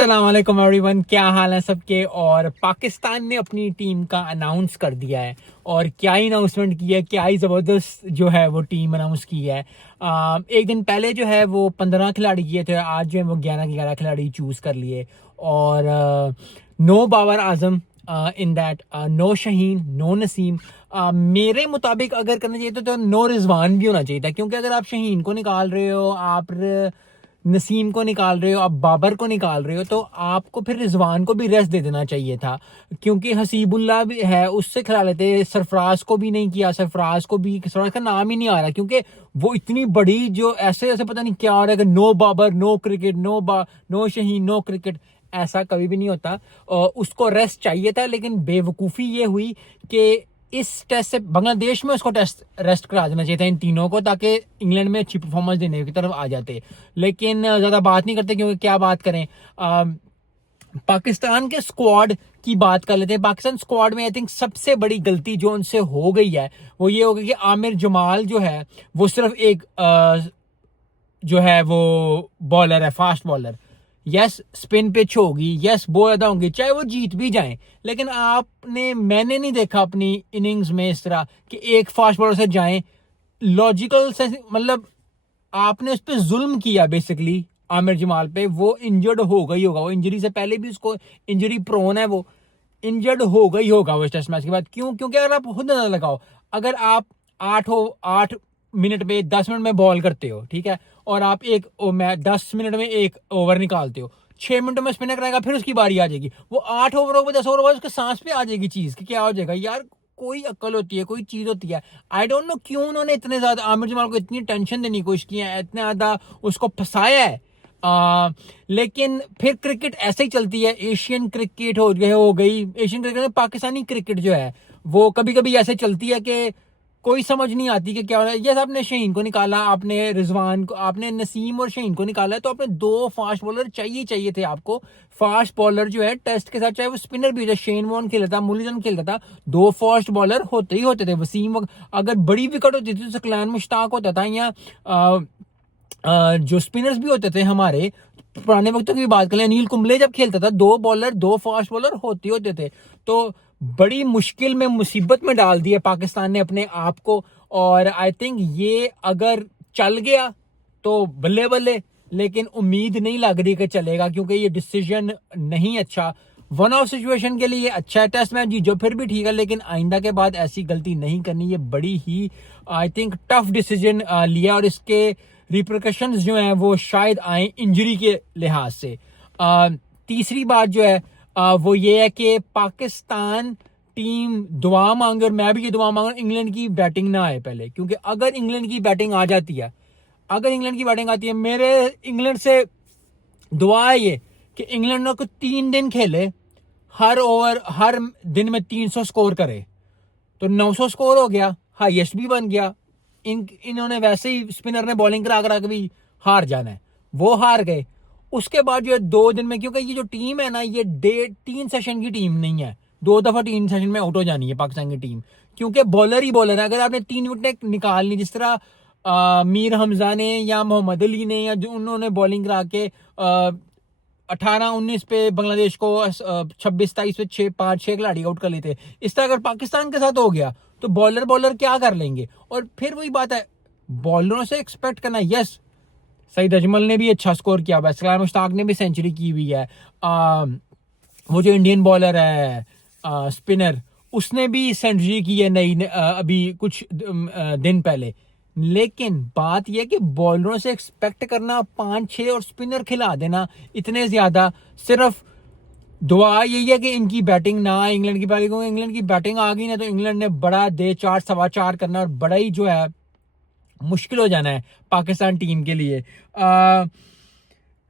अस्सलाम वालेकुम एवरीवन, क्या हाल है सबके। और पाकिस्तान ने अपनी टीम का अनाउंस कर दिया है और क्या ही अनाउंसमेंट की है, क्या ही ज़बरदस्त जो है वो टीम अनाउंस की है। एक दिन पहले जो है वो 15 खिलाड़ी किए थे, आज जो है वो 11 खिलाड़ी चूज़ कर लिए। और no Babar Azam in that, no Shaheen, no Naseem. मेरे मुताबिक अगर करना चाहिए तो नो रिजवान भी होना चाहिए था, क्योंकि अगर आप शहीन को निकाल रहे हो, आप नसीम को निकाल रहे हो, आप बाबर को निकाल रहे हो, तो आपको फिर रिजवान को भी रेस्ट दे देना चाहिए था। क्योंकि हसीबुल्ला भी है, उससे खिला लेते। सरफराज को भी नहीं किया, सरफराज का नाम ही नहीं आ रहा, क्योंकि वो इतनी बड़ी जो ऐसे ऐसे पता नहीं क्या हो रहा है कि no Babar, no cricket, no Shaheen, no cricket. ऐसा कभी भी नहीं होता। उसको रेस्ट चाहिए था, लेकिन बेवकूफ़ी ये हुई कि इस टेस्ट से बांग्लादेश में उसको टेस्ट रेस्ट करा देना चाहिए था इन तीनों को, ताकि इंग्लैंड में अच्छी परफॉर्मेंस देने की तरफ आ जाते। लेकिन ज़्यादा बात नहीं करते, क्योंकि क्या बात करें। पाकिस्तान के स्क्वाड की बात कर लेते हैं। पाकिस्तान स्क्वाड में आई थिंक सबसे बड़ी गलती जो उनसे हो गई है वो ये हो गई कि आमिर जमाल जो है वो सिर्फ एक जो है वो बॉलर है, fast bowler. Yes, spin pitch होगी, यस बहुत ज्यादा होंगी, चाहे वो जीत भी जाएं, लेकिन मैंने नहीं देखा अपनी इनिंग्स में इस तरह कि एक फास्ट बॉलर से जाएं। लॉजिकल से मतलब आपने उस पर जुल्म किया बेसिकली। आमिर जमाल पे वो इंजर्ड हो गई होगा, वो इंजरी से पहले भी उसको इंजरी प्रोन है, वो इंजर्ड हो गई होगा वो इस टेस्ट मैच के बाद। क्यों? क्योंकि अगर आप खुद नजर लगाओ, अगर आप 8 मिनट में 10 मिनट में बॉल करते हो, ठीक है, और आप 10 मिनट में एक ओवर निकालते हो, 6 मिनटों में स्पिनर कराएगा, फिर उसकी बारी आ जाएगी। वो 8 ओवरों में 10 ओवर बाद उसके सांस पे आ जाएगी चीज कि क्या हो जाएगा यार। कोई अक्ल होती है, कोई चीज होती है। आई डोंट नो क्यों उन्होंने इतने ज्यादा आमिर जमाल को इतनी टेंशन देने की कोशिश की है, इतना ज्यादा उसको फंसाया है। लेकिन फिर क्रिकेट ऐसे ही चलती है। एशियन क्रिकेट हो गई एशियन क्रिकेट में पाकिस्तानी क्रिकेट जो है वो कभी कभी ऐसे चलती है कि कोई समझ नहीं आती कि क्या हो रहा है। जैसे आपने शहीन को निकाला, आपने रिजवान को, आपने नसीम और शहीन को निकाला है, तो आपने दो फास्ट बॉलर चाहिए थे आपको। फास्ट बॉलर जो है टेस्ट के साथ, चाहे वो स्पिनर भी हो, शेन वॉर्न खेलता था, मुरलीधरन खेलता था, दो फास्ट बॉलर होते ही होते थे। अगर बड़ी विकेट होती थी तो सकलान मुश्ताक होता था, या जो स्पिनर्स भी होते थे हमारे पुराने वक्तों की बात करें, अनिल कुंबले जब खेलता था, दो फास्ट बॉलर होते थे। तो बड़ी मुश्किल में, मुसीबत में डाल दिया पाकिस्तान ने अपने आप को। और आई थिंक ये अगर चल गया तो बल्ले बल्ले, लेकिन उम्मीद नहीं लग रही कि चलेगा, क्योंकि ये डिसीजन नहीं अच्छा। वन ऑफ सिचुएशन के लिए अच्छा है, टेस्ट मैच जीतो फिर भी ठीक है, लेकिन आइंदा के बाद ऐसी गलती नहीं करनी। ये बड़ी ही आई थिंक टफ डिसीजन लिया, और इसके रिप्रकशंस जो हैं वो शायद आए इंजरी के लिहाज से। तीसरी बात जो है वो ये है कि पाकिस्तान टीम दुआ मांगे, और मैं भी ये दुआ मांग इंग्लैंड की बैटिंग ना आए पहले, क्योंकि अगर इंग्लैंड की बैटिंग आ जाती है, मेरे इंग्लैंड से दुआ है ये कि इंग्लैंड को 3 दिन खेले, हर दिन में 300 स्कोर करे, तो 900 स्कोर हो गया, हाईएस्ट भी बन गया। इन्होंने वैसे ही स्पिनर ने बॉलिंग करा करा के भी हार जाना है, वो हार गए। उसके बाद जो है 2 दिन में, क्योंकि ये जो टीम है ना, ये 3 सेशन की टीम नहीं है, 2 दफा 3 सेशन में आउट हो जानी है पाकिस्तान की टीम, क्योंकि बॉलर ही बॉलर है। अगर आपने 3 विकेट निकालनी, जिस तरह मीर हमजा ने या मोहम्मद अली ने, या जो उन्होंने बॉलिंग करा के 18-19 पे बांग्लादेश को 26-27 पे 5-6 खिलाड़ी आउट कर लेते, इस तरह अगर पाकिस्तान के साथ हो गया तो बॉलर क्या कर लेंगे। और फिर वही बात है, बॉलरों से एक्सपेक्ट करना। यस, सईद अजमल ने भी अच्छा स्कोर किया हुआ है, सकलान मुश्ताक ने भी सेंचुरी की हुई है। वो जो इंडियन बॉलर है स्पिनर, उसने भी सेंचुरी की है अभी कुछ दिन पहले। लेकिन बात यह कि बॉलरों से एक्सपेक्ट करना 5-6 और स्पिनर खिला देना इतने ज्यादा, सिर्फ दुआ यही है कि इनकी बैटिंग ना आए, इंग्लैंड की बैटिंग आ गई ना, तो इंग्लैंड ने बड़ा दे 4-4.25 करना, और बड़ा ही जो है मुश्किल हो जाना है पाकिस्तान टीम के लिए।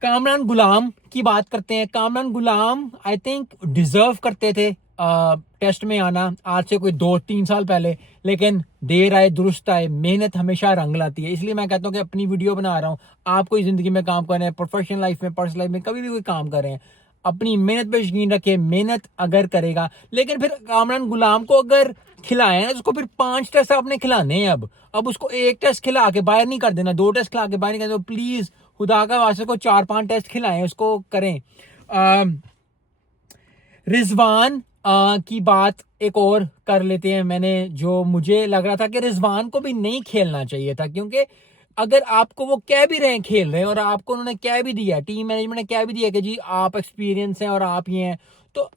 कामरान गुलाम की बात करते हैं। कामरान गुलाम आई थिंक डिजर्व करते थे टेस्ट में आना, आज से कोई 2-3 साल पहले, लेकिन देर आए दुरुस्त आए, मेहनत हमेशा रंग लाती है। इसलिए मैं कहता हूँ कि अपनी वीडियो बना रहा हूँ, आप कोई जिंदगी में काम कर रहे हैं, प्रोफेशनल लाइफ में, पर्सनल लाइफ में, कभी भी कोई काम कर रहे हैं, अपनी मेहनत पे यकीन रखे। मेहनत अगर करेगा, लेकिन फिर कामरान गुलाम को अगर खिलाए ना, उसको फिर 5 टेस्ट आपने खिलाने हैं। अब उसको 1 टेस्ट खिला के बाहर नहीं कर देना, 2 टेस्ट खिला के बाहर नहीं कर देना। प्लीज खुदा का वास्ते को 4-5 टेस्ट खिलाएं, उसको करें। रिजवान की बात एक और कर लेते हैं। मैंने जो मुझे लग रहा था कि रिजवान को भी नहीं खेलना चाहिए था, क्योंकि अगर आपको वो कह भी रहे हैं खेल रहे हैं और आपको उन्होंने कह भी दिया, टीम मैनेजमेंट ने कह भी दिया कि जी आप एक्सपीरियंस हैं और आप ये हैं, तो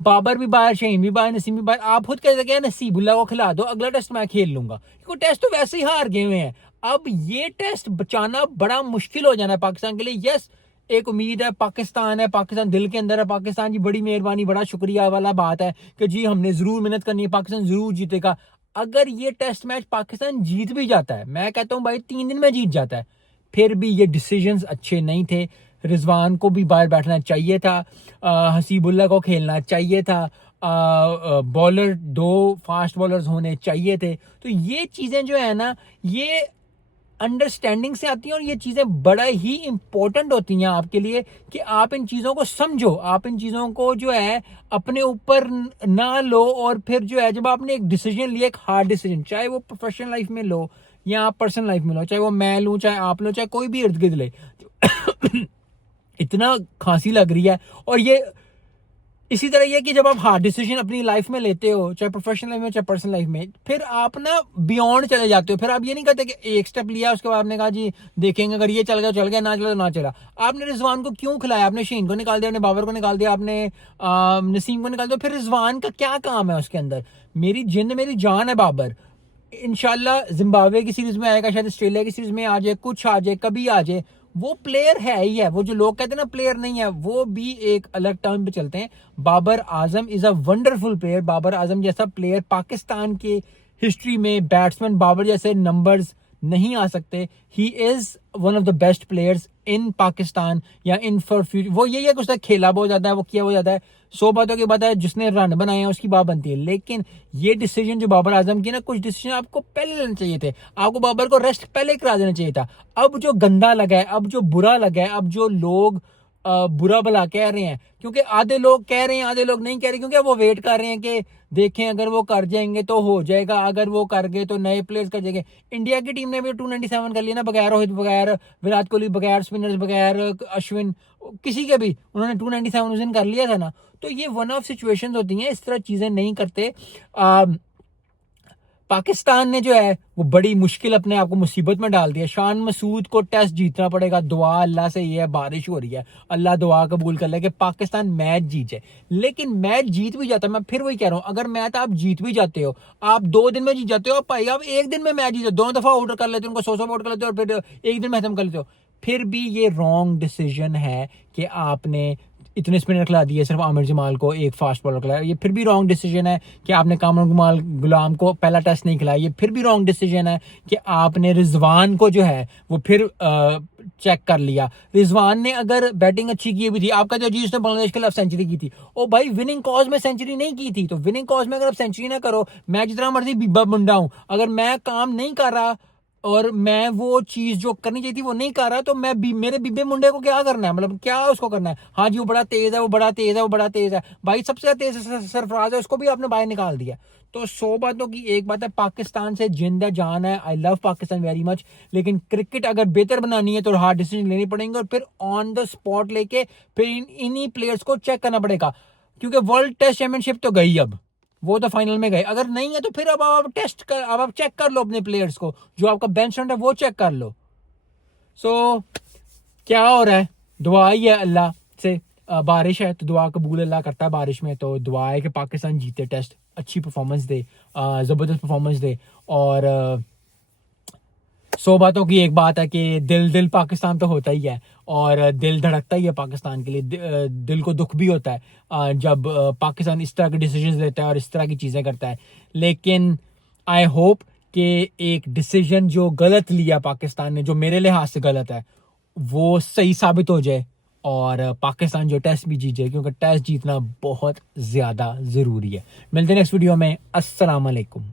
बाबर भी बाहर, शहीन भी बाहर, नसीम भी बाहर, आप खुद कह सके नसीबुल्ला को खिला दो, अगला टेस्ट मैं खेल लूंगा, क्योंकि टेस्ट तो वैसे ही हार गए हुए हैं। अब ये टेस्ट बचाना बड़ा मुश्किल हो जाना है पाकिस्तान के लिए। यस, एक उम्मीद है, पाकिस्तान है, पाकिस्तान दिल के अंदर है, पाकिस्तान की बड़ी मेहरबानी, बड़ा शुक्रिया वाला बात है कि जी हमने जरूर मेहनत करनी है, पाकिस्तान जरूर जीतेगा। अगर ये टेस्ट मैच पाकिस्तान जीत भी जाता है, मैं कहता हूं भाई 3 दिन में जीत जाता है, फिर भी ये डिसीजंस अच्छे नहीं थे। रिजवान को भी बाहर बैठना चाहिए था, हसीबुल्ला को खेलना चाहिए था, बॉलर 2 फास्ट बॉलर्स होने चाहिए थे। तो ये चीजें जो है ना, ये अंडरस्टैंडिंग से आती हैं और ये चीजें बड़ा ही इंपॉर्टेंट होती हैं आपके लिए कि आप इन चीजों को समझो, आप इन चीजों को जो है अपने ऊपर ना लो। और फिर जो है जब आपने एक डिसीजन लिया, एक हार्ड डिसीजन, चाहे वो प्रोफेशनल लाइफ में लो या पर्सनल लाइफ में लो, चाहे वो मैं लूं, चाहे आप लो, चाहे कोई भी इर्द गिर्द ले, इतना खांसी लग रही है। और ये इसी तरह ये कि जब आप हार्ड डिसीजन अपनी लाइफ में लेते हो, चाहे प्रोफेशनल लाइफ में चाहे पर्सनल लाइफ में, फिर आप ना बियॉन्ड चले जाते हो। फिर आप ये नहीं कहते कि एक स्टेप लिया उसके बाद आपने कहा जी देखेंगे, अगर ये चल गया चल गया, ना चला तो ना चला। आपने रिजवान को क्यों खिलाया? आपने शहीन को निकाल दिया, आपने बाबर को निकाल दिया, आपने नसीम को निकाल दिया, फिर रिजवान का क्या काम है उसके अंदर? मेरी जिंद मेरी जान है बाबर, इंशाल्लाह जिम्बाब्वे की सीरीज में आएगा, शायद ऑस्ट्रेलिया की सीरीज में आ जाए, कुछ आ जाए, कभी आ जाए, वो प्लेयर है ही है। वो जो लोग कहते हैं ना प्लेयर नहीं है, वो भी एक अलग टर्म पे चलते हैं। Babar Azam is a wonderful player. Babar Azam जैसा प्लेयर पाकिस्तान के हिस्ट्री में, बैट्समैन बाबर जैसे नंबर्स नहीं आ सकते। He is one of the best players in Pakistan या इन फॉर फ्यूचर। वो यही है कि उसने खेला बहुत ज्यादा है, वो किया बहुत ज्यादा है, 100 बातों की बात है, जिसने रन बनाए हैं उसकी बात बनती है। लेकिन ये डिसीजन जो बाबर आजम की ना, कुछ डिसीजन आपको पहले लेने चाहिए थे, आपको बाबर को रेस्ट पहले करा देना चाहिए था। अब जो गंदा लगा है, अब जो बुरा लगा है, अब जो लोग बुरा भला कह रहे हैं, क्योंकि आधे लोग कह रहे हैं आधे लोग नहीं कह रहे, क्योंकि वो वेट कर रहे हैं कि देखें अगर वो कर जाएंगे तो हो जाएगा, अगर वो कर गए तो नए प्लेयर्स कर जाएंगे। इंडिया की टीम ने भी 297 कर लिया ना, बगैर रोहित, बगैर विराट कोहली, बगैर स्पिनर्स, बगैर अश्विन, किसी के भी उन्होंने 297 उस दिन कर लिया था ना। तो ये वन ऑफ सिचुएशंस होती हैं, इस तरह चीजें नहीं करते। पाकिस्तान ने जो है वो बड़ी मुश्किल अपने आप को मुसीबत में डाल दिया। शान मसूद को टेस्ट जीतना पड़ेगा। दुआ अल्लाह से ये है, बारिश हो रही है, अल्लाह दुआ कबूल कर ले कि पाकिस्तान मैच जीत जाए। लेकिन मैच जीत भी जाता है, मैं फिर वही कह रहा हूं, अगर मैच आप जीत भी जाते हो, आप 2 दिन में जीत जाते हो, भाई आप 1 दिन में मैच जीते, 2 दफा आउट कर लेते हो, उनको 100 आउट कर लेते हो और फिर 1 दिन में खत्म कर लेते हो, फिर भी ये रॉन्ग डिसीजन है कि आपने इतने स्पिनर खिला दिए, सिर्फ आमिर जमाल को एक फास्ट बॉलर खिलाया। ये फिर भी रॉन्ग डिसीजन है कि आपने कामरुन गुलाम को पहला टेस्ट नहीं खिलाया। ये फिर भी रॉन्ग डिसीजन है कि आपने रिजवान को जो है वो फिर चेक कर लिया। रिजवान ने अगर बैटिंग अच्छी की भी थी, आपका जो जी उसने बांग्लादेश के खिलाफ सेंचुरी की थी, ओ भाई विनिंग कॉज में सेंचुरी नहीं की थी, तो विनिंग कॉज में अगर आप सेंचुरी ना करो, मैं जितना मर्जी बीबा मुंडा हूं, अगर मैं काम नहीं कर रहा और मैं वो चीज जो करनी चाहिए थी वो नहीं कर रहा, तो मैं मेरे बीबे मुंडे को क्या करना है? मतलब क्या उसको करना है? हाँ जी वो बड़ा तेज है, वो बड़ा तेज है, वो बड़ा तेज है, भाई सबसे तेज सरफराज है, उसको भी आपने बाहर निकाल दिया। तो 100 बातों की एक बात है, पाकिस्तान से जिंदा जान है, I love Pakistan very much, लेकिन क्रिकेट अगर बेहतर बनानी है तो हार्ड डिसीजन लेने पड़ेंगे और फिर ऑन द स्पॉट लेके फिर इन्हीं प्लेयर्स को चेक करना पड़ेगा, क्योंकि वर्ल्ड टेस्ट चैंपियनशिप तो गई, अब वो तो फाइनल में गए, अगर नहीं है तो फिर अब आप टेस्ट कर, अब आप चेक कर लो अपने प्लेयर्स को, जो आपका बेंच स्ट्रेंथ है वो चेक कर लो। सो क्या हो रहा है? दुआ ही है अल्लाह से, बारिश है तो दुआ कबूल अल्लाह करता है बारिश में, तो दुआ है कि पाकिस्तान जीते, टेस्ट अच्छी परफॉर्मेंस दे, जबरदस्त परफॉर्मेंस दे। और 100 बातों की एक बात है कि दिल पाकिस्तान तो होता ही है और दिल धड़कता ही है पाकिस्तान के लिए। दिल को दुख भी होता है जब पाकिस्तान इस तरह के डिसीजंस लेता है और इस तरह की चीज़ें करता है। लेकिन आई होप कि एक डिसीजन जो गलत लिया पाकिस्तान ने, जो मेरे लिहाज से गलत है, वो सही साबित हो जाए और पाकिस्तान जो टेस्ट भी जीत जाए, क्योंकि टेस्ट जीतना बहुत ज़्यादा ज़रूरी है। मिलते हैं नेक्स्ट वीडियो में। अस्सलाम वालेकुम।